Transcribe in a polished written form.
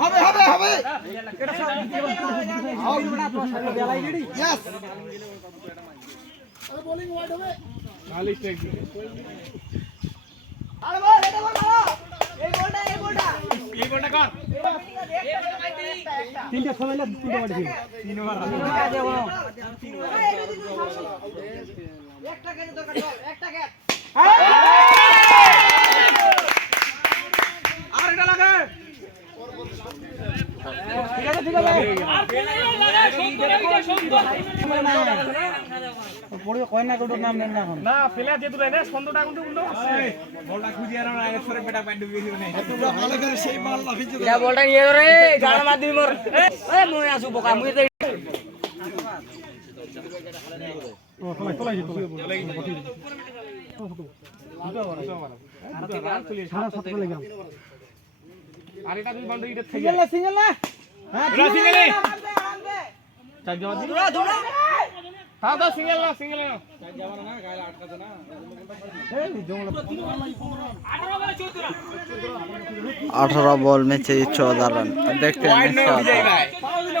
হবে হবে হবে यस अरे बॉलिंग वाइड হবে খালি স্ট্রাইক দিবে আরে বল এটা বল ভালো এই বলটা কর তিনটা সময় না তিনটা বাড়ি দিন তিনবার দেবো একটা কেন দরকার বল একটা ক্যাচ আর এটা লাগে ঠিক আছে ঠিক আছে আর সুন্দর পড়ে কয় না কোড নাম নেন না এখন না ফেলা যে দুটো এনে ছন্দটা কিন্তু উল্টো আছে বলটা খুঁজি আর না এর পরে পেটা পাইন্ড দিয়ে দিবেন তোমরা ভালো করে সেই বল লাফিয়ে দাও এটা বলটা নিয়ে ধরে জানা মার দিবি মোর এই মই আসু বোকা মই তো ও তোলাই আর এটা দুই বাউন্ডারি এটা থেকে সিঙ্গেল না হ্যাঁ সিঙ্গেল চার যাওয়া দিন দৌড়া হ্যাঁ দাও সিঙ্গেল না চার যাওয়া না গায়ে আটকাতে না এই জঙ্গল 18 বল में चाहिए 14 रन देखते हैं